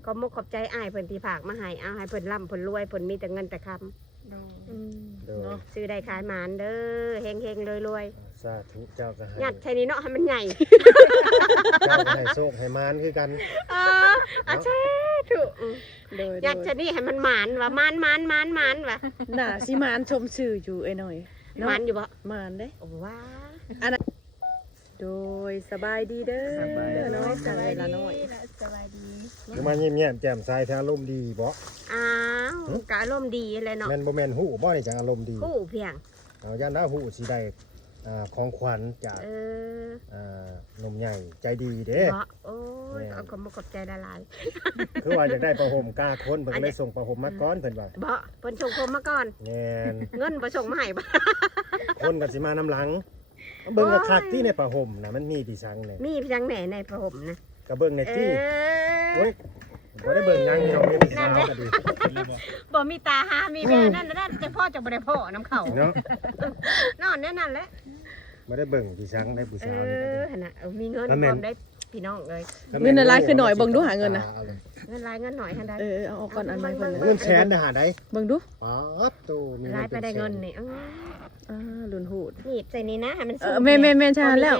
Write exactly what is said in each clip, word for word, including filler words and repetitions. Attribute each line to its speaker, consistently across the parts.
Speaker 1: อมุกขอบใจอ้ายเพิ่นที่ฝากมาให้เอาให้เพิ่นร่ำเพิ่นรวยเพิ่นมีแต่เงินแต่คำ
Speaker 2: โดย
Speaker 3: อืม
Speaker 4: โดย
Speaker 3: เนาะ
Speaker 1: ซื้อได้ขายหมานเด้อเฮงเฮงรวยรวย
Speaker 4: สาธุเจ้าก็ให้
Speaker 1: ๆยัดใช่นี้เนาะให้มันใหญ่
Speaker 4: เจ้าก็ให้โชคให้มานคือกัน
Speaker 1: เอออาเช่ถูก
Speaker 3: โดย
Speaker 1: ยัดชนี้ให้มันหมานว่ะหมานหมานหมานหมานว่ะ
Speaker 3: หน้าสิมานชมสื่ออยู่ไอ้หน่อย
Speaker 1: หมานอยู่บ่
Speaker 3: มานเด้
Speaker 1: โอ้ว้า
Speaker 3: โดยสบายดีเด้อ
Speaker 2: สบายดี
Speaker 3: เนาะกันเวลาน้อย
Speaker 2: สบายดี
Speaker 4: คือมาเงียบๆแจ่มใสแท้อารมณ์ดีบ่
Speaker 1: อ้าวกะอารมณ์ดีเลยเนาะ
Speaker 4: แม่นบ่แม่นฮู้บ่นี่จังอารมณ์ดี
Speaker 1: คู่เพียง
Speaker 4: เอาย่านว่าฮู้สิได้อ่าของขวัญจาก
Speaker 1: เออ
Speaker 4: อ่าหนุ่มใหญ่ใจดีเด้
Speaker 1: บ่โอ้ยเอาขอบคุณขอบใจละลาย
Speaker 4: คือว่าอยากได้ผ้าห่มกล้าคนเพิ่นก็เลยส่งผ้าห่มมาก่อนเพิ่นว่า
Speaker 1: บ่เพิ่นส่งผมมาก่อน
Speaker 4: แม่น
Speaker 1: เงินบ่ส่งมาให้บ่
Speaker 4: คนก็สิมาน้ำหลังเบิ่งกะคักที่ในผ้าห่มน่ะมันมีที่สังเนี่ย
Speaker 1: มีเพียงแหน่ในพระห่มนะ
Speaker 4: ก็เบิ่งใน
Speaker 1: เอ
Speaker 4: ที่
Speaker 1: อ
Speaker 4: โอ้ยบ่ได้เบิ่งหยังพี่น้องมีผู้สาวก็ดี
Speaker 1: บ่มีตาหามีแววนั่นนั่นจะพ่อจะบ่ได้พ่อน้ำเขา
Speaker 4: เนาะ
Speaker 1: นอนแน่นั่นแหละ
Speaker 4: บ่ได้เบิ่งที่สังได้ผู้
Speaker 1: เอ
Speaker 4: สาวนี่ก็
Speaker 1: อ
Speaker 4: ดี
Speaker 1: หั่นน่ะเอามีเงิน
Speaker 4: แล้ว
Speaker 1: พ
Speaker 4: แม่น
Speaker 1: ร้อมได้พี่น้องเลย
Speaker 3: เงินอะไรคือหน่อยเบิ่งดูหาเงินนะ
Speaker 4: อาเลย
Speaker 1: เงินหลายเงินหน่อยทันใด
Speaker 3: เออเอาออกก่อนอันใหม่เพิ่น
Speaker 4: เงินแสนได้หาได้
Speaker 3: เบิ่งดู
Speaker 4: ป๊าดโตมี
Speaker 1: หลายไป
Speaker 4: ป็
Speaker 1: ได้เงิน
Speaker 4: แส
Speaker 1: นี่อ้าว
Speaker 3: อ่าลุนหูด
Speaker 1: หนีบใส่นี่นะให้มัน
Speaker 3: เออแม่แม่แม่ใช่แล้ว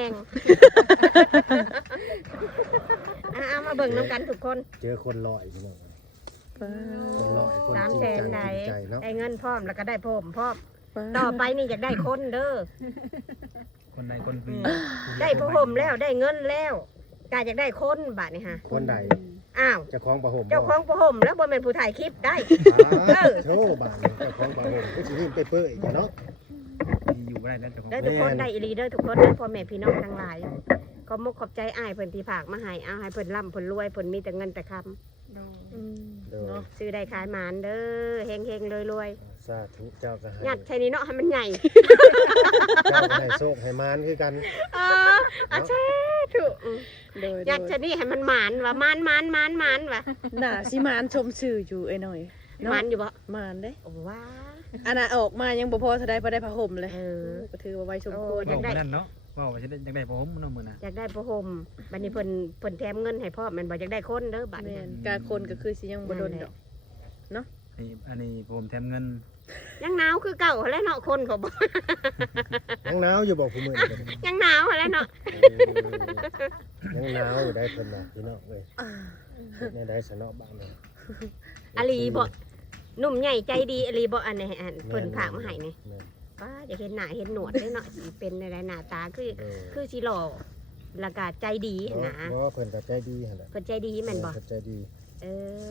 Speaker 1: อ่ะเอามาเบิ่งน้ำกันทุกคน
Speaker 4: เจอคนลอยพี่น้อง
Speaker 3: ป้า
Speaker 4: คนลอยคน
Speaker 1: สาม
Speaker 4: จริง
Speaker 1: แสน
Speaker 4: จัง
Speaker 1: ไหน
Speaker 4: จริงใจเนาะ
Speaker 1: ได้เงินพร้อมแล้วก็ได้ผมพร้อม
Speaker 3: ป้า
Speaker 1: ต่อไปนี่อยากได้คนเด้อ
Speaker 2: คนใดคนปี
Speaker 1: ได้ผ้าห่มแล้วได้เงินแล้วกายอยากได้คนบาทนี่ฮะ
Speaker 4: คนใด
Speaker 1: อ้าว
Speaker 4: เจ้าของผ้าห่ม
Speaker 1: เจ้าของผ้าห่มแล้วบ่แม่นผู้ถ่ายคลิปได้
Speaker 4: ป๊าดโชว์บาดนี้เจ้าของผ้าห่มก็สิหิ้มไปเปื้อยกันเนาะ
Speaker 2: อยู่บ่ได้แล้วเจ้าของ
Speaker 1: ได้ทุกคนได้อีหลีเด้อทุกคนได้อพ่อแม่พี่น้องทั้งหลายขอมุกขอบใจอ้ายเพิ่นที่ฝากมาให้เอาให้เพิ่นร่ำเพิ่นรวยเพิ่นมีแต่เงินแต่คำ
Speaker 2: โดย
Speaker 3: อืม
Speaker 4: โดย
Speaker 3: เนาะ
Speaker 1: ซื้อได้ขายหมานเด้อเฮงเฮงรวยรวย
Speaker 4: สาธุเจ้าก็ให้
Speaker 1: ๆยัดใช่นี้เนาะให้มันใหญ่
Speaker 4: เจ้าก็ให้โชคให้มานคือกัน
Speaker 1: เอออาเช่ถูก
Speaker 3: โดย
Speaker 1: ยัด
Speaker 3: โด
Speaker 1: ชะ
Speaker 3: ย
Speaker 1: นี่ให้มันหมานว่ะหมานหมานหมานหมานว่ะ
Speaker 3: หน้าสิมานชมสื่ออยู่ไอ้หน่อย
Speaker 1: หมานอยู่บ่
Speaker 3: มานเด้
Speaker 1: โอ้ว้า
Speaker 3: อันน่ะออกมายังบ่พอเท่าใดพอได้ผ้าห่มเลย
Speaker 1: เออ
Speaker 3: ก็ถือว่าไว้ชมควร
Speaker 1: อยากได้
Speaker 2: เว้านั่นเนาะเว่าว่าจะได้อยากได้ผมเนาะมื้อน่ะ
Speaker 1: อยากได้ผ้าห่มบัดนี้เพิ่นเพิ่นแถมเงินให้พ่อแม่นบ่อยากได้คนเด้อบัด
Speaker 3: แม่
Speaker 1: นี้
Speaker 3: นกาคนก็คือสิยังบ่โดนดอก
Speaker 2: ไอ้อันนี้ผมแถมเงิน
Speaker 1: ยังหนาวคือเก่าหั้นแหล้วเนาะคนเขาบ่
Speaker 4: ยังหนาวอยู่บอกผู้มื้อนี้ก็ได้
Speaker 1: ยังหนาวหั้นแหล้วเนาะ
Speaker 4: เออยังหนาวอยู่ได้เพิ่นน่ะพี่น้องเอ้ยในได้สนอบ้านเนี่ย
Speaker 1: อลีบ่หนุ่มใหญ่ใจดีอลีบ่อันนี้อันเพิ่นฝากมาให้นี่
Speaker 4: แม่น
Speaker 1: ป้าอยากเห็นหน้าเห็นหนวดเด้อเนาะสิเป็นอะไรหน้าตาคือ
Speaker 4: เออ
Speaker 1: คือสิหล่อแล้วก็ใจดี
Speaker 4: เพราะ
Speaker 1: นะ
Speaker 4: เพราะว่าเพิ่นก็ใจดีหั่นแหละ
Speaker 1: เพิ่นใจดีแม่นบ่
Speaker 4: เพิ่นใจดี
Speaker 1: เอย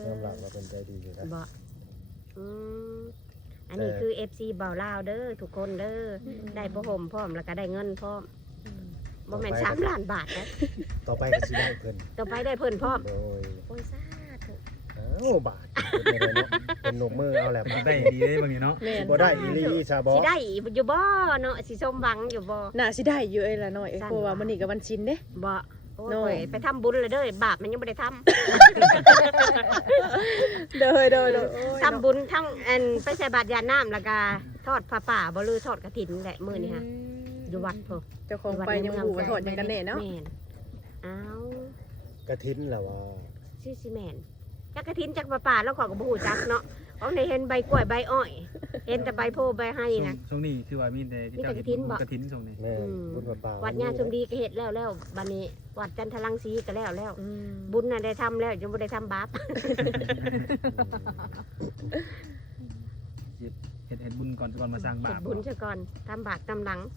Speaker 4: อมรับ
Speaker 1: อ
Speaker 4: ว่าเพิ่นใจดีอยู่นะ
Speaker 1: บ่อืมอันนี้คือ เอฟ ซี เบาลาวเด้อทุกคนเด้อได้ผ้าห่มพร้อมแล้วก็ได้เงินพร้อมบ่แม่นสามล้านบาทนะ
Speaker 4: ต่อไปก็สิได้เพิ่น
Speaker 1: ต่อไปได้เพิ่นพร้อม
Speaker 4: โดย
Speaker 1: โอ้ยสาธุ
Speaker 4: อ้าวบาทเป็นไงเนาะเป็นหนกมือเอาแหละ
Speaker 2: มัน
Speaker 4: บาท
Speaker 2: ได้ดีได้บางทีเนาะ
Speaker 3: แม่น
Speaker 4: บ่ได้อีหลีชาบอ
Speaker 1: สิได้อยู่บ่เนาะสิสมหวังอยู่บ่
Speaker 3: น่าสิได้อยู่ไอ้ละหน่อยเอ้ยเพราะว่ามื้อนี้ก็วันชินเด้
Speaker 1: บ่โอ้
Speaker 3: โน่
Speaker 1: ยไปทำบุญเลยเด้อบาปมันยังบ่ได้ทำ
Speaker 3: เด้อเด้อเด้อโอ้ย
Speaker 1: ทำบุญทั้งอันไปใส่บาตรยาน้ำแล้วก็ทอดผ้าป่าบ่ลือทอดกฐินแหละมื้อนี้ฮะอยู่วัดพุ่น
Speaker 3: เจ้าของไปยังบ่ฮู้ว่าถอดหยังกันแน่เนาะ
Speaker 1: แม่นอ้าว
Speaker 4: กระทินแหละว่า
Speaker 1: ชื่อซีแมนจักกระถินจักปลาป่าแล้วขอยก็บ่ฮู้จักเนาะเอาในเห็นใบกล้วยใบอ้อย เห็นแต่ใบโพใบให้นะ
Speaker 2: ช่วงนี้คือว่ามีแต่ที่เจ้า
Speaker 1: มีแต่กฐินบ่
Speaker 2: กระถินช่วงนี้
Speaker 4: แม่
Speaker 1: อืม
Speaker 4: บุญเปล่าๆ
Speaker 1: วัดญาชมดีก็เฮ็ดแล้วแล้วบัดนี้วัดจันทรังสีก็แล้วแล้ว
Speaker 3: อืม
Speaker 1: บุญน่ะได้ทำแล้วยังบ่ได้ทำบาป
Speaker 2: เฮ็ดเฮ็ดบุญก่อนก่อนมาสร้างบา
Speaker 1: เฮ็
Speaker 2: ป
Speaker 1: ดบุญซะก่อนทำบาปทำหลัง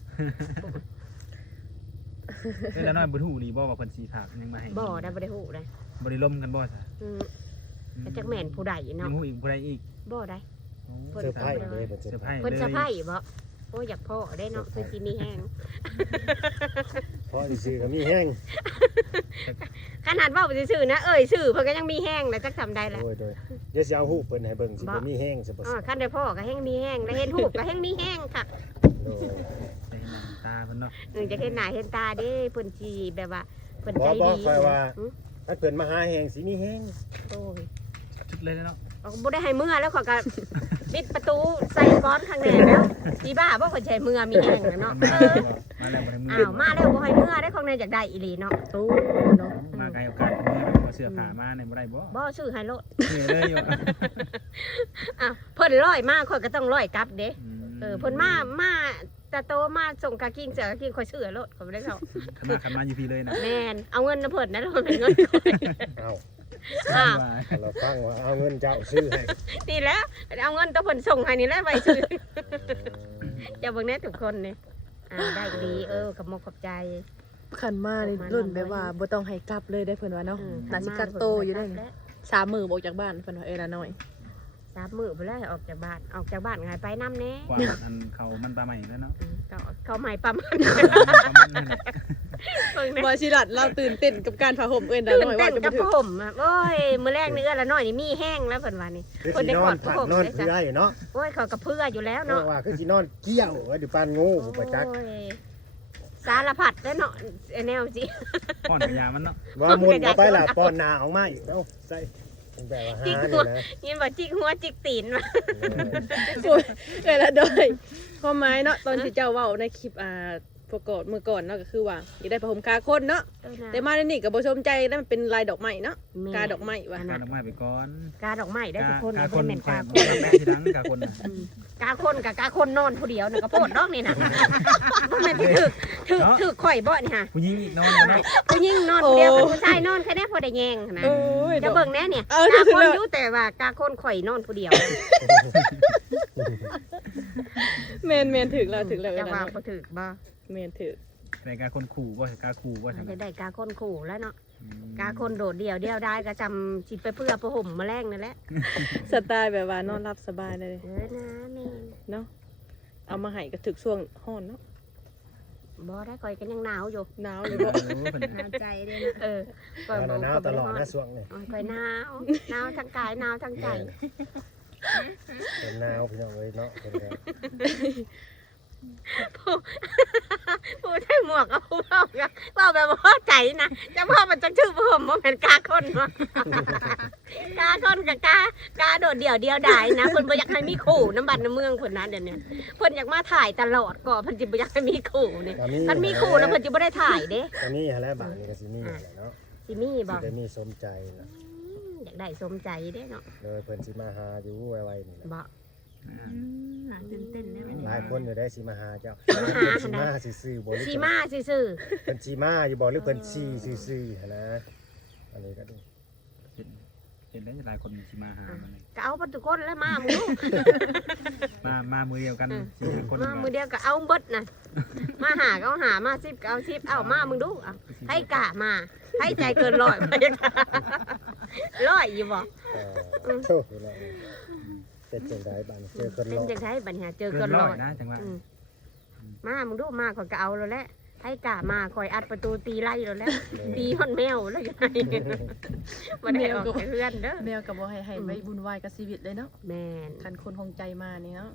Speaker 2: เอ้ยแล้วน้อยบ่ฮู้นี่บ่ว่าเพิ่นสิฝากหยังมาให้
Speaker 1: บ่ได้บ่ได้ฮู้ได้
Speaker 2: บ่ได้ล่มกันบ่ซะ
Speaker 1: อืมแต่จักแม่นผู้ใด
Speaker 2: ยั
Speaker 1: เนาะ
Speaker 2: งฮู้อีกผู้ใดอีก
Speaker 1: บ่ได้
Speaker 2: โอ้
Speaker 1: เพิ่น
Speaker 4: เซอร์ไพรส์เลย
Speaker 2: เซอร์ไพรส์
Speaker 1: เพิ่น
Speaker 2: เลย
Speaker 1: สะไผบ่โอ้ยอยากพ่อได้เนาะคือสิมีแห้ง
Speaker 4: เพราะอีซื้อก็มีแห้ง
Speaker 1: ขนาดเว้าซื่อๆนะเอ้ยซื่อเพิ่นก็ยังมีแห้งแล้วจักทำได้แล้ว
Speaker 4: โดยโดยเดี๋ยวสิเอาฮู้เพิ่นให้เบิ่งสิบ่มีแห้งสิบ่
Speaker 1: อ๋อคันได้พ่อก็แห้งมีแห้งได้เห็นรูปก็แห้งมีแห้งค่ะ
Speaker 4: โดย
Speaker 2: ได้เห็นหน้าตาเพิ่นเนาะ
Speaker 1: เออจะเห็นหน้าเห็นตาเด้เพิ่นสิแบบว่าเพิ่นใจ
Speaker 4: บ่
Speaker 1: ดี
Speaker 4: บ่ค่อยว่า
Speaker 1: อืม
Speaker 4: ถ้าเพิ่นมาหาแห้งสิมีแห้ง
Speaker 1: โอ้ย
Speaker 2: ชุดเลยเนาะ
Speaker 1: เอาบ่ได้ให้เมื่อแล้วขอยก็ปิดประตูใส่ก้อนข้างในแล้วอีบ้าบ่เพิ่นใช้เมื่อมีแห้งแล้วเนาะ
Speaker 2: มา
Speaker 1: เอ
Speaker 2: แล้ว
Speaker 1: อ
Speaker 2: มาแล้วบ่ได้มือ
Speaker 1: อ้าวมาแล้วบ่ให้เมื่อได้ข้างในอยากได้อีหลีเนาะ
Speaker 3: โอ้เนาะ
Speaker 2: มาไกลโอกาสมือเสื้อผ้ามาเนี่ยบ่ได้บ่
Speaker 1: บ่ซื้อให้โลด
Speaker 2: เสื้อเลยอยู่
Speaker 1: อ้าวเพิ่นร้อยมาข่อยก็ต้องร้อยกลับเด้เออเพิ่นมามาแต่โตมาส่งกากิ้งเสือกากิ้งข่อยซื้อให้โลดข่อยบ่ได้เข้า
Speaker 2: ขนาดขันมาอยู่พี่เลยนะ
Speaker 1: แม่นเอาเงินนะเพิ่นนะแล้วมันเป็นเงินข่อย
Speaker 4: เอา
Speaker 1: อ้าว
Speaker 4: เราฟังว่าเอาเงินเจ้าซื้อให้
Speaker 1: นี่แหล้วเอาเงินตัวเพิ่นส่งให้นี่แหละไว้ซื้อจะเบิ่งแน่ทุกคนนี่อ่าได้ดีเออกับมกขอบใจ
Speaker 3: ขันมานี่รุ่นแบบว่าบ่ต้องให้กลับเลยได้เพิ่นว่าเนาะน่าสิกักโตอยู่ได้นี่สามมื้อบ่ออกจากบ้านเพิ่นว่าเอ้ยละน้อย
Speaker 1: สามมื้อไปแล้วออกจากบ้านออกจากบ้านไงไปน้ำแน่
Speaker 2: กว่าอันเขามันปลาใหม่แล้วเนาะ
Speaker 1: อืมก็เขาใหม่ประมาณ
Speaker 2: ประมาณนั้นแหละ
Speaker 1: เบิ่งแน่
Speaker 3: บ่สิรัดเราตื่นเต้นกับการผ่าห่มเอ้ยละ
Speaker 1: ตื่น
Speaker 3: น้อย
Speaker 1: เต้
Speaker 3: ว่าน จะ
Speaker 1: กั
Speaker 3: บ่
Speaker 1: บ
Speaker 3: ถึง
Speaker 1: ผมอ่ะโอ้ยมื้อแรกเนื้อละน้อยนี่มีแห้งแล้วเพิ่นว่านี่
Speaker 4: คือ
Speaker 1: คน
Speaker 4: สิ
Speaker 1: ได้
Speaker 4: น
Speaker 1: ก
Speaker 4: อ
Speaker 1: อน ด
Speaker 4: ผัด
Speaker 1: ผม
Speaker 4: นอน
Speaker 1: ได้
Speaker 4: เพื่
Speaker 1: จ้ะ
Speaker 4: อยเนาะ
Speaker 1: โอ้ยเขากระเพื่ออยู่แล้ว
Speaker 4: เนาะ
Speaker 1: เนาะ
Speaker 4: ว่าคือสินอนเกี่ยวไว้ดิปานงูผู้ประจักษ์
Speaker 1: โอ้ยสารพัดแล้วเนาะไอ้แนวสิ
Speaker 2: ป้อนพยามันเนาะ
Speaker 4: ว่ามุนเอาไปล่ะป้อนนาออกมาอีกเอ้าใส่แบบว่าหานี่นะ
Speaker 1: ยินบ่จิกหัวจิกตีนมา
Speaker 3: โอ้ยเอ้ยละโดยความหมายเนาะตอนที่เจ้าเว้าในคลิปอ่าประกอบมื้อก่อนเนาะก็คือว่าอยากได้ผ้าห่มคาคนเนาะ
Speaker 1: เออนะ
Speaker 3: แต่มาในนี่ก็บ่ชมใจแล้วมันเป็นลายดอกไม้เนาะกาดอกไม้ว่า
Speaker 2: การดอกไม้ไปก่อน
Speaker 1: กาดอกไม้ได้ทุกคน
Speaker 2: กา
Speaker 1: นะ
Speaker 2: คน
Speaker 1: เพิ่นแม่น
Speaker 2: กาก
Speaker 1: า
Speaker 2: ค
Speaker 1: คน น
Speaker 2: แม่ทีหลังกาคนน่ะ
Speaker 1: อืมกาคนกับกาคนนอนผู้เดียวน่ะก็โพดดอกนี่น่ะบ่แม่นที่ถึกถึกถึกข่อยบ่นี่ฮะ
Speaker 2: ผู้หญิงอีกนอนเนาะ
Speaker 1: ผู้หญิงนอนผู้เดียวกับผู้ชายนอนแค่ได้พอได้แยงนะ
Speaker 3: โอ้ย
Speaker 1: จะเบิ่งแน่เนี่ย
Speaker 3: เออก
Speaker 1: า
Speaker 3: ถึง
Speaker 1: คน
Speaker 3: แล้ว
Speaker 1: อยู่แต่ว่ากาคนข่อยนอนผู้เดียว
Speaker 3: แม่นแม่นถึกแล้วถึกแล้วเอ้
Speaker 1: จะ
Speaker 3: ยละ
Speaker 1: ว่า
Speaker 3: น้อย
Speaker 1: บ่ถึกบ่
Speaker 3: แม่นถึก
Speaker 2: แต่กาคนขู่บ่กาขู่บ่
Speaker 1: อาจ
Speaker 2: ใช่ไหม
Speaker 1: จะได้กาคนขู่แล้วเนาะ
Speaker 2: อืม
Speaker 1: กาคนโดดเดี่ยวเดียวได้ก็จำสิไปเพื่อประห่มมาแรงนั่นแหละ
Speaker 3: สไตล์แบบว่านอนรับสบายเลย
Speaker 1: เออนะแม่
Speaker 3: เนาะเอามาให้ก็ถึกช่วงฮ้อนเนาะ
Speaker 1: บ่ได้ข่อยก็ยังหนาวอยู่
Speaker 3: หนาวอ
Speaker 2: โอ้
Speaker 3: ยู่
Speaker 2: โห
Speaker 3: บ่
Speaker 2: เพิ่น
Speaker 1: หนาวใจเลยนะเออข่อย
Speaker 4: ห
Speaker 1: บ่
Speaker 4: นาวตลอดนะช่วงนี้
Speaker 1: ข่อยหนาวหนาวทั้งกายหนาวทั้งใจ
Speaker 4: เป็นหนาวพี่น้องเอ้ยเนาะเป็นไง
Speaker 1: ผู้ใช้หมวกเอาเว้าก็เว้าแบบบ่พอใจนะจะพ่อมันจังชื่อประห่มบ่แม่นกาคนวะ กาคนกับกากาโดดเดี่ยวเดียวดายนะเพิ่นบ่อยากให้มีขู่น้ำบัดน้ำเมืองเพิ่นนะเดี๋ยวนี้เพิ่นอยากมาถ่ายตลอดก่อเพิ่นสิบ่อยากให้มีขู่นี่
Speaker 4: ตอนนี้
Speaker 1: คันมีขู่แล้วเพิ่นสิบ่ได้ถ่ายเด้
Speaker 4: ตอนนี้ฮะแล้วบาทนี้ก็สิมีแหละเนาะ
Speaker 1: สิมี
Speaker 4: สิ
Speaker 1: บ่
Speaker 4: ได้มีสมใจนะ
Speaker 1: อยากได้สมใจเด้เนาะ
Speaker 4: โดยเพิ่นสิมาหาอยู่ไวๆนี่แหละ
Speaker 1: บ่
Speaker 2: อ่า
Speaker 1: น่าตื่นเต้นได้ไหม
Speaker 4: หลายคนอยู่ได้สิมาหาเจ้า
Speaker 1: มาหา
Speaker 4: เพิ่นสิมาซื่อๆบ่หรือ
Speaker 1: สิ
Speaker 4: เพิ่น
Speaker 1: มาซื่อ
Speaker 4: เพิ่นสิมาอยู่บ่หรือเพิ่นสิซื่อๆหันนะอันนี้ก็ดู
Speaker 2: เห็นเห็นได้หลายคนสิมาหามันเลย
Speaker 1: ๆก็เอาเบิดทุกคนแล้วมามึงดู
Speaker 2: มามามือเดียวกันสี่ห้าคน
Speaker 1: มามือเดียวก็เอาเบิดน่ะมาหาก็เอาหามาสิบก็เอาสิบเอามามึงดูอ่ะให้กะมาให้ใจเกินร้อยไปค่ะร้อยอยู่บ่
Speaker 4: เอ่อโธ่พี่น้องเป็นจังไดบัดนี้เจอคน
Speaker 1: เป็น
Speaker 4: รอ
Speaker 1: จังไดบัดเนี่ยเจอ
Speaker 2: เกิ
Speaker 1: เกิ
Speaker 2: น
Speaker 1: น
Speaker 2: ร้
Speaker 1: ร้
Speaker 2: อ
Speaker 1: อย ย
Speaker 2: นะจังว่า
Speaker 1: อืมมามึงดูมาข่อยก็เอาแล้วแหละให้กะมาข่อยอัดประตูตีไล่แล้วแหละตีฮอนแมวแล้วยังไงบ่ได้ออกจากเพื่อนเด้อ
Speaker 3: แมวก็บ่ให้ให้ไว้บุญวายกับชีวิตเลยเนาะ
Speaker 1: แม่น
Speaker 3: คันคนคงใจมานี่เนาะ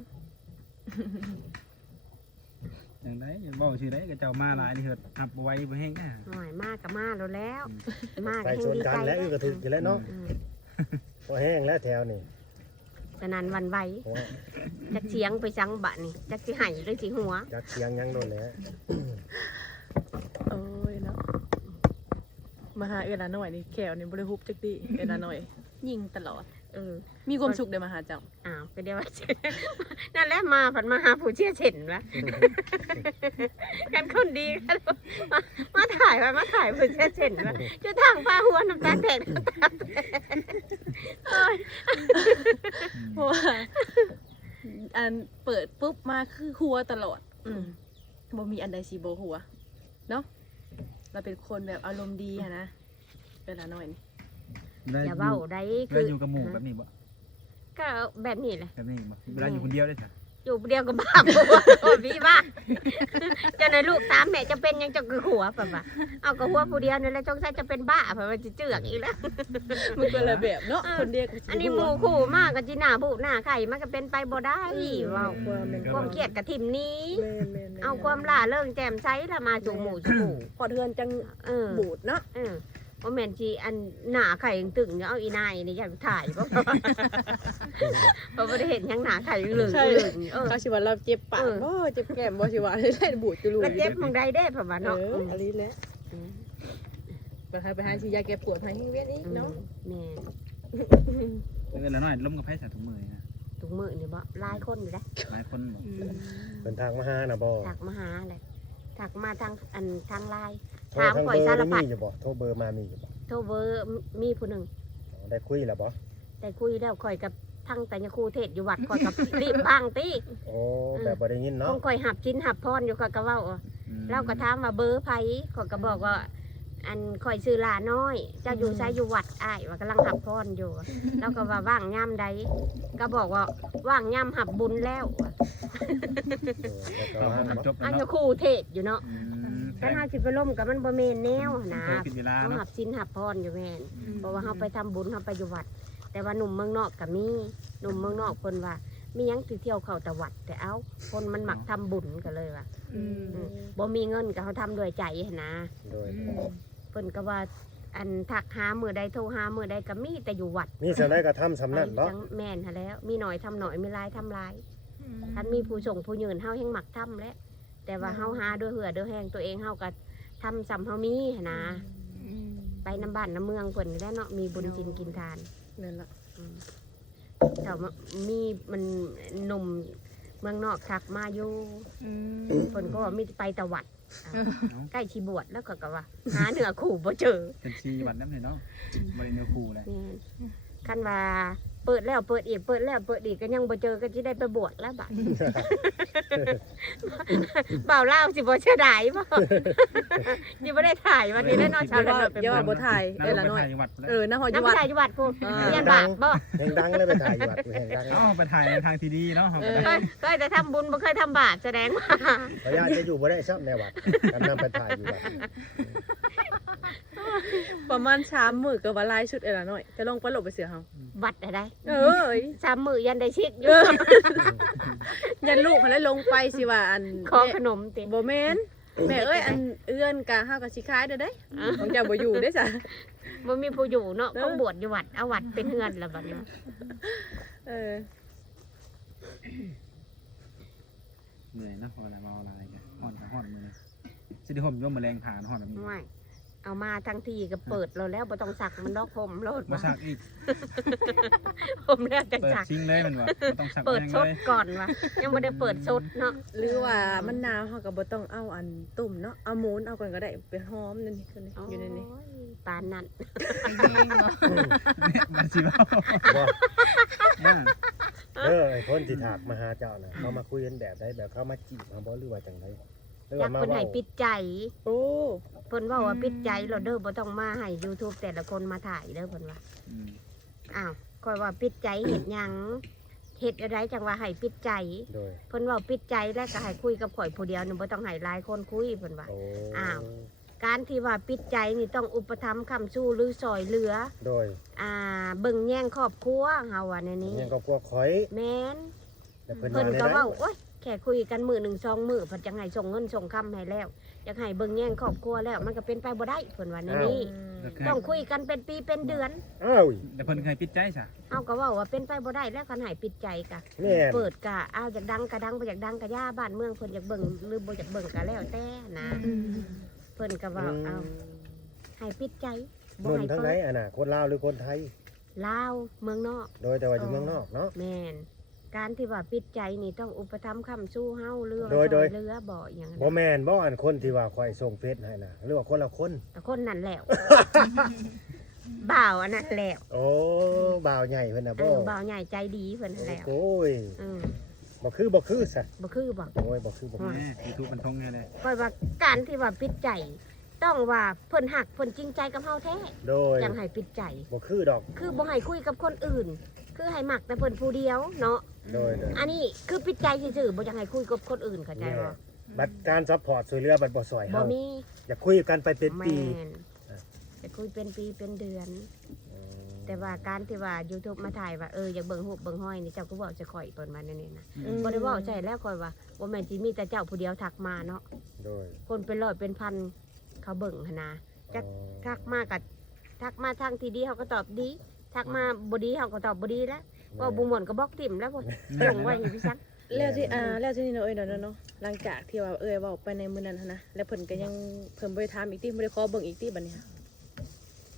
Speaker 2: อย่างไรบอกชื่อได้ก็เจ้ามาหลายนี่เถิดอับไว้บ่แห้งนะ
Speaker 1: หน่อยมากก็มาแล้วแล้วมาก
Speaker 4: ไป
Speaker 1: ก็
Speaker 4: ช
Speaker 1: ยัง
Speaker 4: น
Speaker 1: ดี
Speaker 4: กัน
Speaker 1: ใจ
Speaker 4: แล้วอือก็ถึกอยู่แล้วเนาะ
Speaker 1: อืม
Speaker 4: บ่แห้งแล้วแถวนี่
Speaker 1: สนันหวันไหว
Speaker 4: โอ้
Speaker 1: จักเสียงไปจังบะนี่จักสิไห้หรือสิหัว
Speaker 4: จักเสียงยังโดนแล้ว
Speaker 3: โอ้ยเนาะมาหาเอื้อละน้อยนี่แขวนี่บ่ได้ฮุบจักดิเอื้อละน้อยยิงตลอด
Speaker 1: เออ
Speaker 3: มีความสุขได้มาหาเจ้า
Speaker 1: อ้าวก็เดี๋ยวว่า นั่นแหละมาผันมาหาผู้เชี่ยวเฉินวะ กันคนดีกันมามาถ่ายมามาถ่ายผู้เชี่ยวเฉินวะจะทางฟ้าหัวน้ำตาแตกน้ำตาแตกโอ้ย
Speaker 3: เพราะว่าอันเปิดปุ๊บมาคือหัวตลอด อืมบ่มีอันใดสิบ่หัวเนาะเราเป็นคนแบบอารมณ์ดีอะนะเวลาน้อยนี่
Speaker 1: อย่าเบ้าได้
Speaker 2: เว
Speaker 1: คื
Speaker 2: ลา
Speaker 1: อ
Speaker 2: อยู่กับหมู่แบบนี้บ่
Speaker 1: ก็แบบนี้แหละ
Speaker 2: แบบนี้บ่เวลาอยู่คนเดียวได้จ้ะ
Speaker 1: อยู่เดียวกับบ้าบัวโอ้ยพี่บ้าเจะในลูกตามแม่จะเป็นยังจะคือหัวป่ะป่ะเอากับหัวผู้เดียวนี่แหละจงใส่จะเป็นบ้าป่ะมันจะเจือกอีกแล้ว
Speaker 3: มันก็เลยแบบเนาะ
Speaker 1: เออ
Speaker 3: คนเดียวก็สิ
Speaker 1: อันนี้หมูคู่มากกับจีน่าบุหน้าไข่มันก็เป็นไปบ่ได้เว้า
Speaker 3: ความแม่น
Speaker 1: ความเครียดกับทิมนี้
Speaker 3: แม่นแม่นแม่น
Speaker 1: เอาความล่าเริงแจ่มใสละมาจูหมู่จูหมู่
Speaker 3: พอเทือนจัง
Speaker 1: เออ
Speaker 3: บูดเนาะ
Speaker 1: เออว่าแม่นจีอันหน้าไข่ยังตึงเนี่ยเอาอีนายนี่อยากถ่ายเพราะว่าเพราะว่าได้เห็นยังหน้าไข่ยังเหลืองเหลืองเออ
Speaker 3: เขาสิว่าเราเจ็บปาก
Speaker 1: เออ
Speaker 3: บ่เจ็บแก้มบ่สิว่าได้บูดจุลู
Speaker 1: แล้วเจ็บมองใดได้เพราะว่า
Speaker 3: เอ
Speaker 1: เนาะ
Speaker 3: ออันนี้แหละ
Speaker 1: อืม
Speaker 3: ไปหาไปหาซื้อยาแก้ปวดให้เวียนอีกเนาะ
Speaker 1: แม่
Speaker 2: เออแล้วน้อยล้มกับไผใส่ถุงมือนี่นะ
Speaker 1: ถุงมือนี่บ่หลายคนอยู่เด้
Speaker 2: หลายคนบอก
Speaker 4: เป็นทางมาหาน่ะบ่
Speaker 1: ถักมาหาแหละถักมาทางอันทางไลน์
Speaker 4: โทร
Speaker 1: ถาม
Speaker 4: ทาง
Speaker 1: ข่
Speaker 4: เบ
Speaker 1: อย
Speaker 4: อ
Speaker 1: สาร
Speaker 4: ร์
Speaker 1: พัด
Speaker 4: มีอยู่บ่โทรเบอร์มามีอยู่บ่
Speaker 1: โทรเบอร์มีผู้หนึ่ง
Speaker 4: ได้คุยแล้วบ่
Speaker 1: แต่คุยแล้วข่อยกับทั้งแต่ยาคูเทศอยู่วัดข่อยกับ รีบบ้างติ
Speaker 4: โอ้แบบบ่ได้ยิน
Speaker 1: ค
Speaker 4: เนาะ
Speaker 1: งข่อยหับจินหับพรอยู่ข่อยก็เว้า
Speaker 2: อืม
Speaker 1: เราก็ถามว่าเบอร์ไผข่อยก็บอกว่า อันข่อยซื้อหลาน้อย เจ้าอยู่ไสอยู่วัดอ้ายว่ากำลังหับพรอยู่แล้วก็ว่าว่างยามใดก็บอกว่าว่างยามหับบุญแล้ว
Speaker 4: เออแล้วก็
Speaker 2: เรา
Speaker 4: ว่า
Speaker 2: ก็จบ
Speaker 1: อัน
Speaker 2: เนาะ
Speaker 1: ยาคูเทศอยู่เนาะ
Speaker 2: อืม
Speaker 1: คันเฮาสิไปล่มกับมันบ่แม่นแนวนะ
Speaker 2: โทรผิดเวลา
Speaker 1: เฮา
Speaker 2: เนาะ
Speaker 1: หับศีลหับพรอยู่แม่น เพราะว่าเขาไปทำบุญเขาไปอยู่วัด แต่ว่าหนุ่มเมืองนอกก็มีหนุ่มเมืองนอกคนว่ามีหยังสิเที่ยวเข้าแต่วัด แต่เอ้าคนมันมักทำบุญกันเลยว่ะ
Speaker 3: อืม
Speaker 1: บ่มีเงินก็เขาทำด้วยใจหั้นนะ
Speaker 4: โดย
Speaker 1: เพิ่นก็ว่าอันทักหามือใดโทรหามือใดก็มีแต่อยู่วัด
Speaker 4: มีสำได้ก็ทำสำนั้น
Speaker 1: ไป
Speaker 4: เนาะ
Speaker 1: จังแม่นหาแล้ว มีหน่อยทำหน่อยมีหลายทำหลายท่านมีผู้ส่งผู้ยืนเฮาแห่งมักทำแหล้วแต่ว่าเฮาหาด้วยเหือด้วยแหงตัวเองเฮาก็ทำซ้ำเฮามีหั้นนะไปน้ำบ้านน้ำเมืองเพิ่นนี่แหละเนาะมีบุญจินกินทาน
Speaker 3: นั่นล่ะ
Speaker 1: อืมแต่ว่ามีมันหนุ่มเมืองนอกทักมาอยู่คนก็ว่ามีไปตะวัดอ่ะใกล้ชีบวชแล้วก็ก็ว่า หาเหนือขู่บ่เจอ
Speaker 2: เป็นชีวัดน้ำเลยเนาะบริเนคูเลย
Speaker 1: แม่นคันว่าเปิดแล้วเปิดอีกเปิดแล้วเปิดอีกก็ยังบ่เจอก็สิได้ไปบวชแล้วบัด บ่าวลาวสิบ่เชื่อดายบ่ สิบ่ได้ถ่ายวันนี้ได้เนอนชาว
Speaker 3: อย่า
Speaker 1: ละ
Speaker 3: ว่า
Speaker 1: เนาะเป็น
Speaker 3: อย่าว่าบ่ถ่าย
Speaker 2: นั่
Speaker 3: เอ้ย
Speaker 2: ง
Speaker 3: ละ
Speaker 2: ไป
Speaker 3: น้อย
Speaker 2: ถ่ายวัดแล้ว
Speaker 3: เออน้าหอ
Speaker 1: น้
Speaker 3: ยู่วัด
Speaker 1: ถ่ายอยู่วัดพุ่น
Speaker 3: อ่า
Speaker 1: เรียนบาปบ่
Speaker 4: แห่งดังเลยไปถ่ายอยู่วัดแห่งดัง
Speaker 2: เอ้าไปถ่ายในทางที่ดีเนาะครับ
Speaker 1: เคยเคยแต่ทำบุญบ่เคยทำบาปแสดงว่า
Speaker 4: พญาจะอยู่บ่ได้ซับในวัดกำลังไปถ่ายอยู่วัด
Speaker 3: ประมาณสามมื้อก็ว่าหลายชุดเอ้ยละน้อยจะลงไปหลบไปเสือเฮา
Speaker 1: วัดอะไร
Speaker 3: เอ้ย
Speaker 1: สามมือยันได้ชิกอ
Speaker 3: เอยู่ อยันลูกเขาเลยลงไปสิว่าอัน
Speaker 1: ขอขนมติ
Speaker 3: บ่แม่นแม่เอ้ยอันเอื้อนกะเฮาก็สิขายเด้อเด้ของเจ้าบ่อยู่เด้จ้ะ
Speaker 1: บ่มีผู้อยู่เนาะ
Speaker 3: เออ
Speaker 1: คงบวชอยู่วัดเอาวัดเป็นเฮือนแล้วบัดนี้
Speaker 3: เออ
Speaker 2: เหนื่อยนะพออะไรมาอะไรกันห่อนห่อนมือสิที่ผมย่อมแมลงผ่านห่อนแบบนี้
Speaker 1: ไม่เอามาทั้งทีก็เปิดเราแล้วบ่ต้องสักมันดอกผมโลด
Speaker 2: มา
Speaker 1: ว่า
Speaker 2: สักอีก
Speaker 1: ผมแล้วจัง
Speaker 2: เปิด
Speaker 1: สัก
Speaker 2: ซิงเลยมันวะต้องสัก
Speaker 1: เปิด
Speaker 2: ยัง
Speaker 1: สด
Speaker 2: เลย
Speaker 1: ก่อนว่ะยังบ่ได้เปิดสดเนาะ
Speaker 3: หรือว่ามันหนาวเฮาก็บ่ต้องเอาอันตุ่มเนาะเอาหมูนเอาก่อนก็ได้ไปหอมนั่นนี่คือนี่อยู่ในนี้
Speaker 1: โอ้ยปานนั้น
Speaker 2: เนี่ยมันสิว่า
Speaker 4: บ่
Speaker 2: อ่า
Speaker 4: เออไอ้คนที่ถากมาหาเจ้าน่ะเขามาคุยกันแบบใดแบบเขามาจีบมาบ่หรือว่าจังไดหรือ
Speaker 1: อยา
Speaker 4: ว่าก มา
Speaker 1: เพิ่น
Speaker 4: เว้า
Speaker 1: ให้ปิดใจ
Speaker 3: โอ้
Speaker 1: เพิ่นเว่าว่าปิดใจเราเด้อบ่ต้องมาให้ YouTube แต่ละคนมาถ่ายเด้อเพิ่นว่า
Speaker 2: อืม
Speaker 1: อ้าวค่อยว่าปิดใจเฮ็ดหยังเฮ็ดอะไรจังว่าให้ปิดใจ
Speaker 4: โดย
Speaker 1: เพิ่นเว่าปิดใจแล้วก็ให้คุยกับข่อยผู้เดียวนี่บ่ต้องให้หลายคนคุยเพิ่นว่า
Speaker 4: โอ้
Speaker 1: อ้าว การที่ว่าปิดใจนี่ต้องอุปถัมภ์คำสู้หรือซอยเหลือ
Speaker 4: โดย
Speaker 1: อ่าเบิ่งแย่งครอบครัวเฮาว่าในนี้
Speaker 4: ยังก็พวกข่อย
Speaker 1: แม่น
Speaker 4: แต่เพิ่น
Speaker 1: เพิ่น
Speaker 4: ว่า
Speaker 1: ก็
Speaker 4: ได้
Speaker 1: เว้าโอ๊ยแค่คุยกันมื้อหนึ่งสองมื้อเพิ่นจังให้ส่งเงินส่งคำให้แล้วอยากให้เบิ่งแย่งครอบครัวแล้วมันก็เป็นไปบ่ได้เพิ่นว่าในนี้ ต้องคุยกันเป็นปีเป็นเดือน
Speaker 4: อ้าว
Speaker 2: แต่เพิ่นเคยปิดใจซะ
Speaker 1: เอาก็เว่าว่าเป็นไปบ่ได้แล้วคันให้ปิดใจกะ
Speaker 4: แม่น
Speaker 1: เปิดกะอ้าวอยากดังกะดังบ่อยากดังกะย่าบ้านเมืองเพิ่นอยากเบิ่งหรือบ่อยากเบิ่งกะแล้วแต่นะเพิ่นก็เว่าเอาให้ปิดใจบ่
Speaker 4: เพิ่น
Speaker 1: ให้
Speaker 4: ทั้ง
Speaker 1: เปิ
Speaker 4: ไหน
Speaker 1: ด
Speaker 4: อ่ะน่ะคนลาวหรือคนไทย
Speaker 1: ลาวเมืองนอก
Speaker 4: โดยแต่ว่าอยู่เมืองนอกเนาะ
Speaker 1: แม่นการที่ว่าปิดใจนี่ต้องอุปถัมภ์คำสู้เฮาเรือ
Speaker 4: โดยโดย
Speaker 1: เรือบ่อหยัง
Speaker 4: บ่แม่นบ่อันคนที่ว่าข่อยส่งเฟซให้น่ะหรือว่าคนละคน
Speaker 1: แต่คนนั้นแล้ว บ่าวอันนั้นแล้ว
Speaker 4: โอ้บ่าวใหญ่เพิ่นน่ะ
Speaker 1: เอ
Speaker 4: บ่
Speaker 1: อบ่าวใหญ่ใจดีเพิ่นนั่นแล้ว
Speaker 4: โอ้ย
Speaker 1: อือ
Speaker 4: บ่คือบ่คือซะ
Speaker 1: บ่คือบ่
Speaker 4: โอ้ยบ่คือบ่คือ
Speaker 2: แม่ยูทูบมันทงไงเลย
Speaker 1: ก็ว่าการที่ว่าปิดใจ ต้องว่าเพิ่นหักเพิ่นจริงใจกับเฮาแท้
Speaker 4: โดย
Speaker 1: จังให้ปิดใจ
Speaker 4: บ่คือดอก
Speaker 1: คือบ่ให้คุยกับคนอื่น คือให้หมักแต่เพิ่นผู้เดียวเนาะ
Speaker 4: โดยโดย
Speaker 1: อันนี้คือปิดใจซื่อๆบ่อยากให้คุยกับคนอื่นเข้าใจบ่
Speaker 4: บัตรการซัพพอร์ตช่วยเหลือบัตรบ่ซอย
Speaker 1: บ่
Speaker 4: เฮา
Speaker 1: มี
Speaker 4: อยากคุยกันไปเป็นปี
Speaker 1: แม่นจะคุยเป็นปีเป็นเดือน แต่ว่าการที่ว่า YouTube มาถ่ายว่าเอออยากเบิ่งรูปเบิ่งห้อยนี่เจ้าก็เว้าจะข่อยเพิ่นมาแน่ๆนะบ่ได้เว้าใช่แล้วข่อยว่าบ่แม่นสิมีแต่เจ้าผู้เดียวทักมาเนาะ
Speaker 4: โดย
Speaker 1: คนเป็นร้อยเป็นพันเขาเบิ่งหั่นนะ จัก
Speaker 4: อ๋อ
Speaker 1: ทักมาก็ทักมาทางที่ดีเขาก็ตอบดี ทักมาบ่ดีเขาก็ตอบบ่ดีแล้วว่าบ่ม่วนก็บล็อกทิ่มแล้วพุ่นส่งไว้ให้พี่ซัก
Speaker 3: แล้วที่อ่าแล้วที่นี่เนาะเอ้ยเนาะเนาะหลังจากที่ว่าเอ้ยเว้าไปในมื้อนั้นหั้นนะแล้วเพิ่นก็ยังเพิ่นบ่ได้ถามอีกติบ่ได้ขอเบิ่งอีกติบัดนี้ค่ะ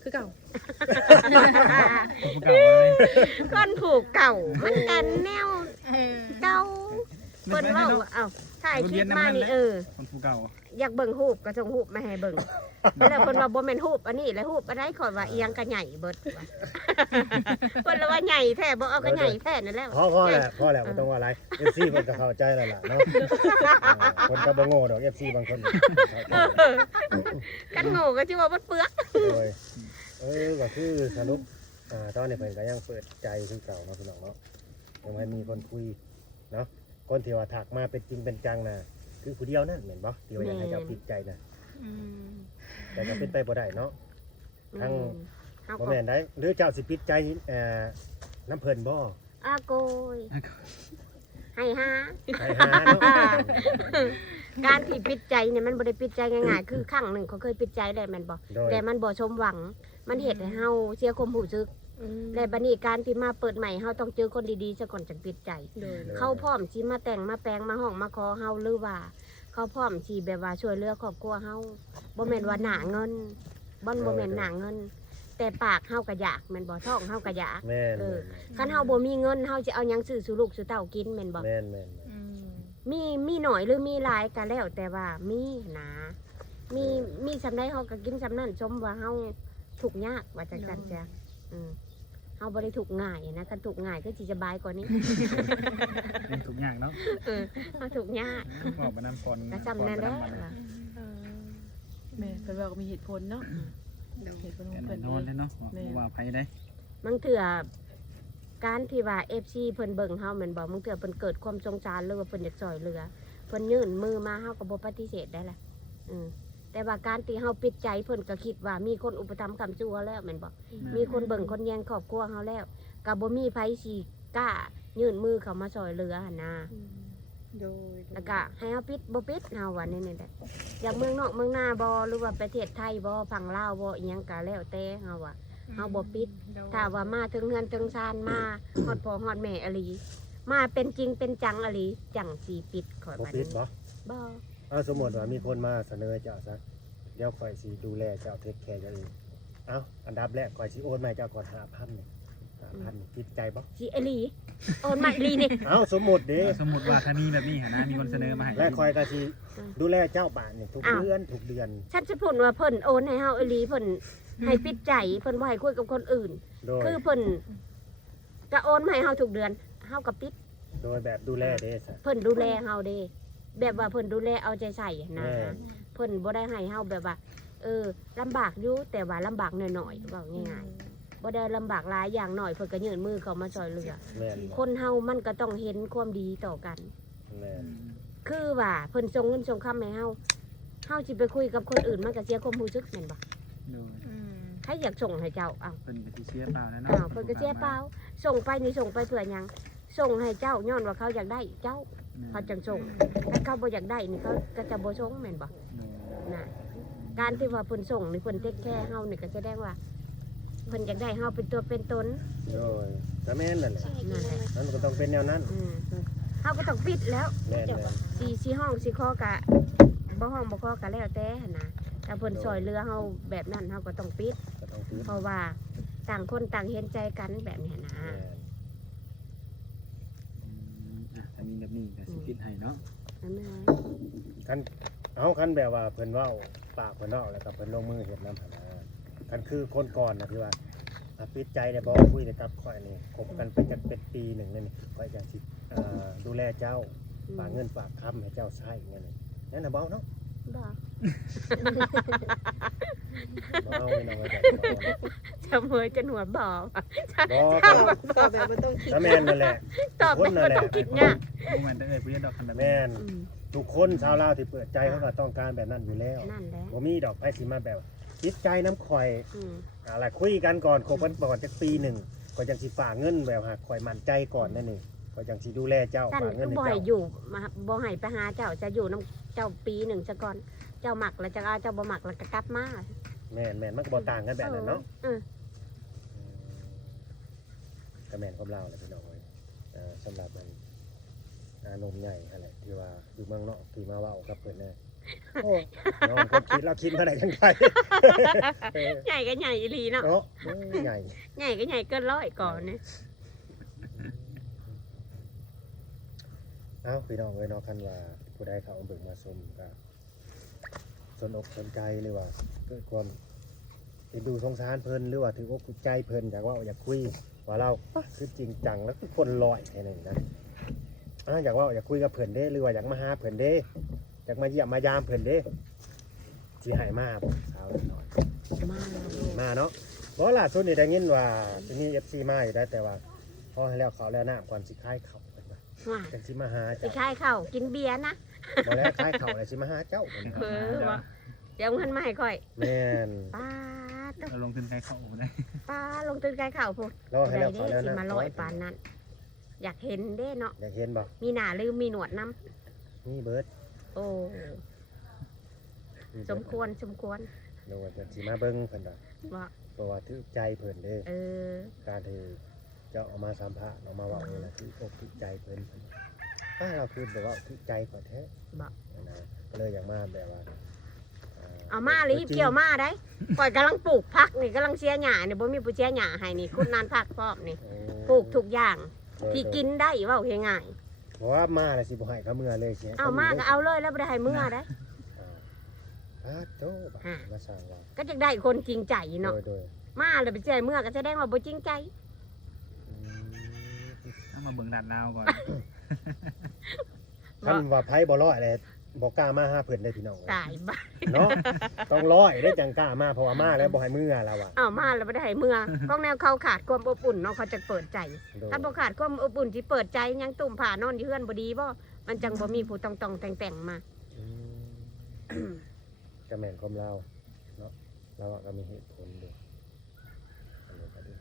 Speaker 3: คือเก่า
Speaker 2: คนผู้เก่าเลย
Speaker 1: คนผูกเก่ามันกันแนวเก่าเพิ่นเว้าเอ้าถ่ายคลิปมานี่เออ
Speaker 2: คนผู้เก่า
Speaker 1: อยากเบิ่งรูปก็ส่งรูปมาให้เบิ่งแล้วเพิ่นว่าบ่แม่นรูปอันนี้แล้วรูปอันใดข่อยว่าเอียงก็ใหญ่เบิดว่ะเพิ่นเลยว่าใหญ่แท้บ่เอาก็ใหญ่แท้นั่นแหละ
Speaker 4: พ่อพ่อแหละพ่อแหละบ่ต้องว่าอะไร เอฟ ซี เพิ่นก็เข้าใจแล้วล่ะเนาะเออคนก็บ่โง่ดอก เอฟ ซี บางคนเข้าใจ
Speaker 1: เออกันโง่ก็สิว่าบ่เปลือก
Speaker 4: โดยเออก็คือสรุปอ่าตอนนี้เพิ่นก็ยังเปิดใจคือเก่าเนาะพี่น้องเนาะยังไม่มีคนคุยเนาะคนที่ว่าถักมาเป็นจริงเป็นจังน่ะคือผู้เดียวนั่นแม่นบ่ที่ว่าอยากให้เจ้าผิดใจน่ะ
Speaker 3: อืม
Speaker 4: แต่ก็เป็นไปบ่ได้เนาะ ทั้ง
Speaker 1: เฮา
Speaker 4: บ่
Speaker 1: ก็
Speaker 4: แม่นได้หรือเจ้าสิผิดใจเอ่อน้ำเพิ่นบ่
Speaker 1: อาโกยให้หา
Speaker 4: ใครหาเนาะ
Speaker 1: การที่ปิดใจเนี่ยมันบ่ได้ปิดใจง่ายๆคือครั้งหนึงเขาเคยปิดใจได้แม่นบ่
Speaker 4: โดย
Speaker 1: แต่มันบ่สมหวังมันเฮ็ดให้เฮาเสียความรู้สึก
Speaker 3: อืม
Speaker 1: และบัดนี้การที่มาเปิดใหม่เฮาต้องเจอคนดีๆซะก่อนจังปิดใจ
Speaker 3: โดย
Speaker 1: เขาพร้อมสิมาแต่งมาแปลงมาห้องมาขอเฮาหรือว่า เขาพร้อมสิแบบว่าช่วยเหลือครอบครัวเฮาบ่แม่นว่าหนาเงินบ่บ่แม่นหนาเงิน แต่ปากเฮาก็อยากแม่นบ่ท้องเฮาก็อยาก
Speaker 4: แม่น
Speaker 1: เออ คันเฮาบ่มีเงินเฮาจะเอาหยังซื้อสู่ลูกสู่เต้ากินแม่นบ่
Speaker 4: แม่นแม่นแม่น
Speaker 3: อืม
Speaker 1: มีมีหน่อยหรือมีหลายก็แล้วแต่ว่ามีนะมีมีสำได้เฮาก็กินสำนั้นสมว่าเฮาทุกข์ยากว่าจังซั่นจ้ะอืมเฮาบ่ได้ทุกข์ง่ายนะคันทุกข์ง่ายก็สิสบายกว่านี้
Speaker 2: เป็นทุกอย่างเนาะ
Speaker 1: เออเฮาทุกข์ยาก
Speaker 2: บอกไปนำก่อน
Speaker 1: ก็ซ้ำนั่นแหละ
Speaker 2: ก่อไปำมั
Speaker 1: ว่ะ
Speaker 3: เออแม่เพิ่นว่าก็มีเหตุผลเนาะเหตุผลของ
Speaker 2: แน่
Speaker 3: เพิ่น
Speaker 2: นอน
Speaker 3: เอ
Speaker 2: เลย
Speaker 3: ง
Speaker 2: เนาะบ่ว่าไผได้
Speaker 1: บางเถื่อการที่ว่า เอฟ ซี เพิ่นเบิ่งเฮาแม่นบ่บางเถื่อเพิ่นเกิดความสงสารหรือว่าเพิ่นอยากช่วยเหลือเพิ่นยื่นมือมาเฮาก็บ่ปฏิเสธได้แหละอืมแต่ว่าการที่เฮาปิดใจเพิ่นก็คิดว่ามีคนอุปถัมภ์ค้ำชูเฮาแล้วแม่นบ่มีคนเบิ่งคนแยงครอบครัวเฮาแล้วก็บ่มีไผสิกล้ายื่นมือเข้ามาช่วยเหลือหั่นนะ
Speaker 3: อืมโดย
Speaker 1: แล้วก็ให้เฮาปิดบ่ปิดเฮาว่านี่นี่แหละอยากเมืองนอกเมืองนาบ่หรือว่าประเทศไทยบ่ฝั่งลาวบ่อีหยังก็แล้วแต่เฮาว่า เฮาบ่ปิด ถ้าว่ามาถึงเฮือนถึงซานมาฮอดพ่อฮอดแม่อหลีมาเป็นจริงเป็นจังอหลีจังสิปิดขอย
Speaker 4: บ่
Speaker 1: บัด
Speaker 4: ผิด
Speaker 1: นี้
Speaker 4: บ่
Speaker 1: บ่
Speaker 4: เอาสมมุติว่ามีคนมาเสนอเจ้าซะเดี๋ยวข่อยสิดูแลเจ้าเทคแคร์เจ้าเองเอาอันดับแรกข่อยสิโอนมาให้เจ้าก่อน ห้าพัน นี่ ห้าพัน นี่ผิดใจบ่
Speaker 1: สิอหลีโอนมาอหลีนี่
Speaker 4: เอาสมมุติเด้
Speaker 2: สมมุติว่าถ้ามีแบบนี้หนนะมีคนเสนอมาให้
Speaker 4: และข่อยก็สิดูแลเจ้าบ้านนี่ทุก
Speaker 1: อ้าว
Speaker 4: เดือนทุกเดือน
Speaker 1: ฉันจะพูดว่าเพิ่นโอนให้เฮาอหลีเพิ่นให้ปิดใจเพิ่นบ่ให้คุยกับคนอื่น
Speaker 4: โดย
Speaker 1: คือเพิ่นจะโอนมาให้เฮาทุกเดือนเฮาก็ปิด
Speaker 4: โดยแบบดูแลเด้ซะ
Speaker 1: เพิ่นดูแลเฮาเด้แบบว่าเพิ่นดูแลเอาใจใส่นะ
Speaker 4: แม่
Speaker 1: เพิ่นบ่ได้ให้เฮาแบบว่า เออลำบากอยู่แต่ว่าลำบากน้อยๆเว้าง่ายๆบ่ได้ลำบากหลายอย่างหน่อยเพิ่นก็ยื่นมือเข้ามาช่วยเหลือ
Speaker 4: แม่น
Speaker 1: คนเฮามันก็ต้องเห็นความดีต่อกัน
Speaker 4: แม่น
Speaker 1: คือว่าเพิ่นส่งเงินส่งคำให้เฮาเฮาสิไปคุยกับคนอื่นมันก็เสียความรู้สึกแม่นบ่
Speaker 2: โดย
Speaker 3: อืม
Speaker 1: ใครอยากส่งให้เจ้าอ้าว
Speaker 2: เพิ่นก็สิเสียเปล่าแล้วเนาะ
Speaker 1: อ้าวเพิ่นก็เสียเปล่าส่งไปนี่ส่งไปเพื่อหยังส่งให้เจ้าย้อนว่าเขาอยากได้เจ้าเขาจังส่งถ้าเขาบ่อยากได้นี่เขาก็จะบ่ส่งแม่นบ่
Speaker 2: โดย
Speaker 1: น่ะการที่ว่าเพิ่นส่งนี่เพิ่นเทคแคร์เฮานี่ก็แสดงว่าเพิ่นอยากได้เฮาเป็นตัวเป็นตน
Speaker 4: โดยก็แม่นนั่นแหละ
Speaker 1: นั่นแหละ
Speaker 4: นั่นก็ต้องเป็นแนวนั้น
Speaker 1: อืมเฮาก็ต้องปิดแล้ว
Speaker 4: แม่นแม่น
Speaker 1: สีสีห้องสีคอกะบ่ห้องบ่คอกะแล้วแต่หั่นนะถ้าเพิ่นซอยเรือเฮาแบบนั้นเฮาก็ต้องปิด
Speaker 4: ก็ต้องปิด
Speaker 1: เพราะว่าต่างคนต่างเห็นใจกันแบบนี้นะ
Speaker 4: แม่น
Speaker 2: อืมอ่ะถ้ามีแบบนี้ก็สิคิดให้เนาะ
Speaker 1: นั่นแหละ
Speaker 4: คันเอาคันแบบว่าเพิ่นเว้าปากเพิ่นเนาะแล้วก็เพิ่นลงมือเฮ็ดนำหั่นนะคันคือคนก่อนน่ะที่ว่าอ่ะปิดใจได้บ่คุยได้กับข่อยนี่คบกันไปจักเป็นปีหนึงนี่นี่ข่อยจังสิเอ่อดูแลเจ้าฝากเงินฝากคำให้เจ้าใช้เงี้ยนี่นั่นน่ะเบาเนาะ
Speaker 1: บ่
Speaker 4: เบาไม่น้อยแบบเบาเนาะ
Speaker 1: จะเมยจนหัวบ่
Speaker 4: บ่
Speaker 1: ถ้า
Speaker 4: ก็
Speaker 1: ว่า
Speaker 3: ตอบแบบบ่ต้องคิด
Speaker 4: ก็แม่นนั่นแหละ
Speaker 1: ตอบแบบบ่ต้องคิดยาก
Speaker 2: บ่แม่นแต่เอ้ยผู้เรียนดอกคันแบบนี้
Speaker 4: แม่น
Speaker 1: อืม
Speaker 4: ทุกคนชาวลาวที่เปิดใจเขาก็ต้องการแบบนั้นอยู่แล้ว
Speaker 1: นั่นแหละ
Speaker 4: บ่มีดอกไผสิมาแบบจิตใจน้ำข่อย
Speaker 1: อืม
Speaker 4: อะไรคุยกันก่อนคบกันก่อนจักปีหนึ่งก็จังสิฝากเงินแบบหากข่อยมั่นใจก่อนนั่นนี่ก็จังสิดูแลเจ้า
Speaker 1: ท่าน
Speaker 4: ฝากเงิ
Speaker 1: คื
Speaker 4: น
Speaker 1: อ
Speaker 4: ให้
Speaker 1: บ่ให้
Speaker 4: เจ้า
Speaker 1: อยู่มาบ่ให้ไปหาเจ้าจะอยู่นํเจ้าปีหนึ่งซะก่อนเจ้าหมักแล้วจะเอาเจ้าบ่หมักแล้วก็กลับมา
Speaker 4: แม่นแม่นมันก็บ่ต่างกันแบบนั้นเนาะ
Speaker 1: เออ
Speaker 4: ก็แม่นกับเราแหละพี่น้องเอ้ยเอ่อสำหรับมันอานมใหญ่อะไรที่ว่าอยู่เมืองนอกที่มาเว้ากับเพิ่นน่ะโอ้น้องคนคิดเราคิดมาได้จังไง
Speaker 1: ใหญ่ก็ใหญ่อีหลีเนาะ
Speaker 4: เนาะโอ้ยใหญ่
Speaker 1: ใหญ่ก็ใหญ่เกินร้อยก่อนเนี่ย
Speaker 4: เอ้าพี่น้องเอ้ยเนาะคันว่าผู้ใดเขาเอาเบิ่งมาชมก็สนอกสนใจหรือว่าเกิดความเอ็นดูสงสารเพิ่นหรือว่าถืออกถูกใจเพิ่นอยากเว่าอยากคุยว่าเราปะคือจริงจังแล้วคือคนลอยแค่นั้นนะอ่าอยากเว่าอยากคุยกับเพิ่นเด้หรือว่าอยากมาหาเพิ่นเด้อยากมาเยี่ยมมายามเพิ่นเด้สิให้มาบ่สาวน้อย
Speaker 1: มาแล้ว
Speaker 4: มาเนาะเพราะล่าสุดนี่ได้ยินว่าจะมี เอฟ ซี มาอยู่ได้แต่ว่าพอให้แล้วเขาแล้วน้ำก่อนสิคายเขาเพิ่นว่า
Speaker 1: ว่า
Speaker 4: จังสิมาหา
Speaker 1: สิ
Speaker 4: เจ้า
Speaker 1: คายข้าวกินเบียร์นะ
Speaker 4: บ่แล้วคายเขาแล้วสิมาหาเจ้าเพิ่น
Speaker 1: เออว่าเดี๋ยวเงินมาให้ค่อย
Speaker 4: แม่น
Speaker 1: ป้าด
Speaker 2: เราลงทุนใครเข้าได้
Speaker 1: ป้าลงตื่นคายข้าวพุ่น
Speaker 4: รอให้
Speaker 1: ได้
Speaker 4: แล้วเขา
Speaker 1: เด้
Speaker 4: แล้ว
Speaker 1: สิ
Speaker 4: นะ
Speaker 1: มาลอยปานนั้น อยากเห็นเด้เนาะ
Speaker 4: อยากเห็นบ่
Speaker 1: มีหน้าลืมมีหนวดน้
Speaker 4: นี่เบิร์ด
Speaker 1: ำโอ้
Speaker 4: นี่
Speaker 1: ส
Speaker 4: เบิด
Speaker 1: มควรสมควร
Speaker 4: เดี๋ยวว่าจะสิมาเบิ่งเพิ่นว่า
Speaker 1: ว่า
Speaker 4: เพราะว่าถือใจเพิ่นเด้
Speaker 1: เออ
Speaker 4: การที่เจ้าเออกมาสัมภาษณ์เออกมาเว้านี่นะถืออกถือใจเพิ่นเพิ่นถ้าเราคือแบบว่าถือใจกว่าแท้
Speaker 1: บ่
Speaker 4: นะก็เลยอยากมาแบบว่า
Speaker 1: เอามาเลยเกี่ยวมาได้ข่อยกำลังปลูกผักนี่กำลังเสียหญ้านี่บ่มีผู้เสียหญ้าให้นี่คุณนานผักพร้อมนี่
Speaker 4: โอ้
Speaker 1: ปลูกทุกอย่าง
Speaker 4: โดย
Speaker 1: ที่กินได้เว้าง่าย
Speaker 4: เพราะว่ามาแล้วสิบ่ให้เขาเมื่อเลยสิให้
Speaker 1: ๆเอามาก็เอาเลยแล้วบ่ได้ให้มื้อได้
Speaker 4: อ่าโตบ่
Speaker 1: อ่า
Speaker 4: มาสร้างว่า
Speaker 1: ก็จะได้คนจริงใจเนาะ
Speaker 4: โดยโดย
Speaker 1: มาแล้วไปเจอเมื่อก็แสดงว่าบ่จริงใจ
Speaker 4: อืม
Speaker 2: ต้องมาเบิ่งด่านลาวก่อน
Speaker 4: คันว่าไผบ่ร้อยเลยบ่กล้ามาหาเพิ่นได้พี่น้อง
Speaker 1: ตายบ้า
Speaker 4: เนาะต้องร้อยได้จังกล้ามาเพราะว่ามาแล้วบ่ให้มือเราอ่ะ
Speaker 1: เอามาแล้วบ่ได้ให้เมื่อของแนวเขาขาดความอบอุ่นเนาะเขาจะเปิดใจ
Speaker 4: โดย
Speaker 1: ถ้าบ่ขาดความอบอุ่นที่เปิดใจยังตุ่มผ่านอนอยู่เฮือนบ่ดีบ่มันจังบ่มีผู้ตองๆแต่งๆมา
Speaker 4: อืมก็แม่นความเราเนาะเราอะก็มีเหตุผลด้วยอันนี้ก็ดี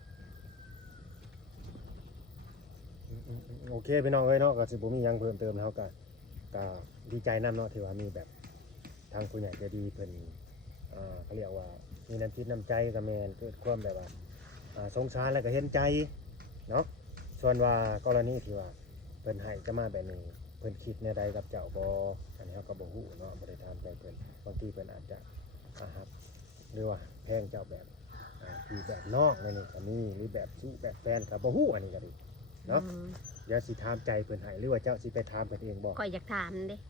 Speaker 4: อืมอืมอืมโอเคพี่น้องเอ้ยเนาะก็สิบ่มีหยังเพิ่มเติมแล้วก็ก็ดีใจนํเนาะที่ว่ามีแบบทางผู้ใหญ่ใจดีเพิ่นอ่าเขาเรียกว่ามีน้ำจิตน้ำใจกับแม่นเกิดความแบบว่าอ่าสงสารแล้วก็เห็นใจเนาะส่วนว่ากรณีที่ว่าเพิ่นให้จะมาแบบนี้เพิ่นคิดแนวใดกับเจ้าบ่อันนี้เฮาก็บ่ฮู้เนาะบ่ได้ถามใจเพิ่นบางทีเพิ่นอาจจะอาฮับหรือว่าแพงเจ้าแบบอ่าที่แบบนอกนั่นนี่ก็มีหรือแบบสู้แบบแฟนก็บ่ฮู้อันนี้ก็ดี เนาะ
Speaker 1: อืม
Speaker 4: เดี๋ยวสิถามใจเพิ่นให้หรือว่าเจ้าสิไปถามเพิ่นเองบ่
Speaker 1: ข่อยอยากถามเด้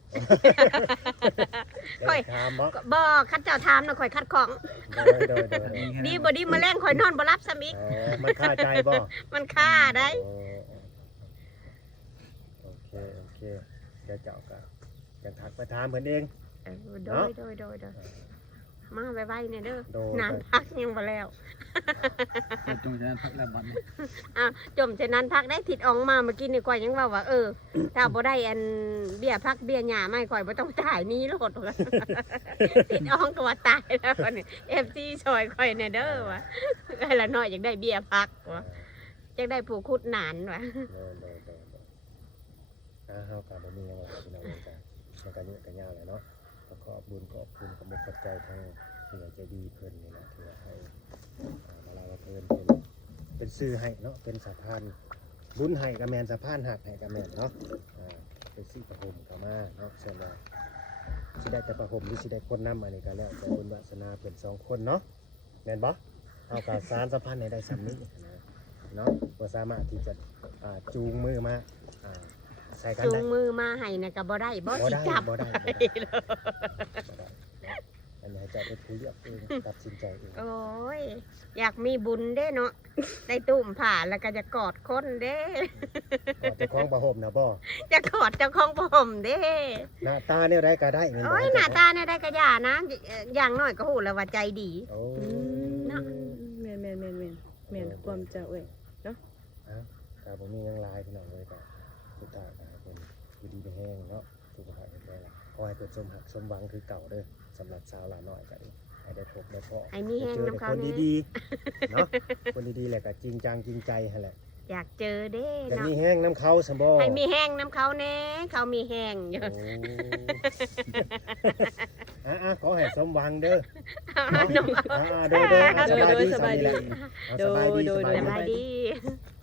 Speaker 4: ได้ถามบ่
Speaker 1: ก็บ่คัดเจ้าถามนะข่อยคัดของ
Speaker 4: โดยโดยโดย
Speaker 1: ดีบ่ดีมาแรงข่อยนอนบ่รับซ้ำอีก
Speaker 4: อ๋อมันค่าใจบ่
Speaker 1: มันค่าได้
Speaker 4: อ๋อโอเคโอเคเดี๋ยวเจ้าก็จังทักไปถามเพิ่นเอง
Speaker 1: เออโดยโดยโดยโดยมาไวๆเนี่ยเด้อ
Speaker 4: โดย
Speaker 1: นานพักยังบ่แล้ว
Speaker 2: จงจะนั้นพักแล้วบอลนี่
Speaker 1: อ่ะจมเช่นนั้นพักได้ทิดอองมาเมื่อกี้นี่ก่อยยังว่าว่าเออ ถ้าบ่ได้อันเบี้ยพักเบี้ยหญ้าไม่ก่อยบ่ต้องจ่ายหนี้โลดว่า ทิดอองก็ว่าตายแล้วว่านี่ เอฟ ซี ซอยข่อยเนี่ยเด้อว่าไอ้ละน้อยอยากได้เบี้ยพักว่าอยากได้ผู้คุดหนานว่า
Speaker 4: โดยโดยโดยโดยอ่าเฮาก็บ่มีหยังว่าพี่น้องเอ้ยจ้ะมันก็เยอะก็ยาวแหละเนาะก็ขอบบุญขอบคุณกับมุกขอบใจทางผู้ใหญ่ใจดีเพิ่นนี่นะที่ว่าให้อ่ามาลาว่าเพิ่นเป็นเป็นสื่อให้เนาะเป็นสะพานบุญให้กับแม่นสะพานหักให้กับแม่นเนาะอ่าเป็นสิประหมเข้ามาเนาะส่วนว่าสิได้แต่ประหมหรือสิได้คนนำอันนี้ก็แล้วแต่บุญวาสนาเป็นสองคนเนาะแม่นบ่เอากาสารสัมพันธ์ให้ได้สำนี้นะเนาะบ่สามารถที่จะอ่าจูงมือมาอ่าใส่กัน
Speaker 1: จู
Speaker 4: ได้
Speaker 1: งมือมาให้น่ะก็บ่ได้บ่
Speaker 4: บ่
Speaker 1: สิ
Speaker 4: ได้
Speaker 1: จับ
Speaker 4: บ่ได้บ่ได้บ่ได้อันนี้ให้เจ้าเป็นผู้เลือกเองตัดสินใจเอง
Speaker 1: โอ้ยอยากมีบุญเด้เนาะได้ตุ่มผ่าแล้วก็จะกอดคนเด้
Speaker 4: ก่อนเจะคล้าของประหมนะบ่
Speaker 1: จะกอดเจ้าของผมเด้
Speaker 4: หน้าตาเนี่ยได้ก็ได้เงิน
Speaker 1: โอ้ยหน้าตาเนี่ยได้กระยานะเอ่ออย่างน้อยก็หูแล้วว่าใจดี
Speaker 4: โอ้
Speaker 1: เนาะ
Speaker 3: แม่นแม่นแม่นแม่นแม่นความเจ้าเอ้ย
Speaker 4: ถ้าบ่มีหยังหลายพี่น้องเลยก็สุดท้ายก็ให้เพิ่นอยู่ดีมีแห้งเนาะสุขภาพแข็งแรงขอให้เพิ่นสมหักสมหวังคือเก่าเด้อสำหรับสาวหลาน้อยก็ดีให้ได้พบได้พบ
Speaker 1: ไอ้มีแห้ง
Speaker 4: เจอ
Speaker 1: น้ำ
Speaker 4: แต่
Speaker 1: เขา
Speaker 4: คน
Speaker 1: เนี่ย
Speaker 4: ดีๆเนาะคนดีๆแหละก็จริงจังจริงใจหั่นแหละ
Speaker 1: อยากเจอเด้
Speaker 4: แต่
Speaker 1: เนาะ
Speaker 4: มีแห้งน้ำเขาสมบ่
Speaker 1: ให้มีแห้งน้ำเขาแน่เขามีแห้งอยู่
Speaker 4: โอ้ อ่ะๆขอให้สมหวังเด้อ
Speaker 1: น้องเขา
Speaker 4: อ่าๆเด้อๆอ่ะสบายดี
Speaker 3: สบายดี
Speaker 4: สบายดี
Speaker 3: โดยโดย
Speaker 4: สบาย
Speaker 1: ส
Speaker 4: ดี
Speaker 1: บายดี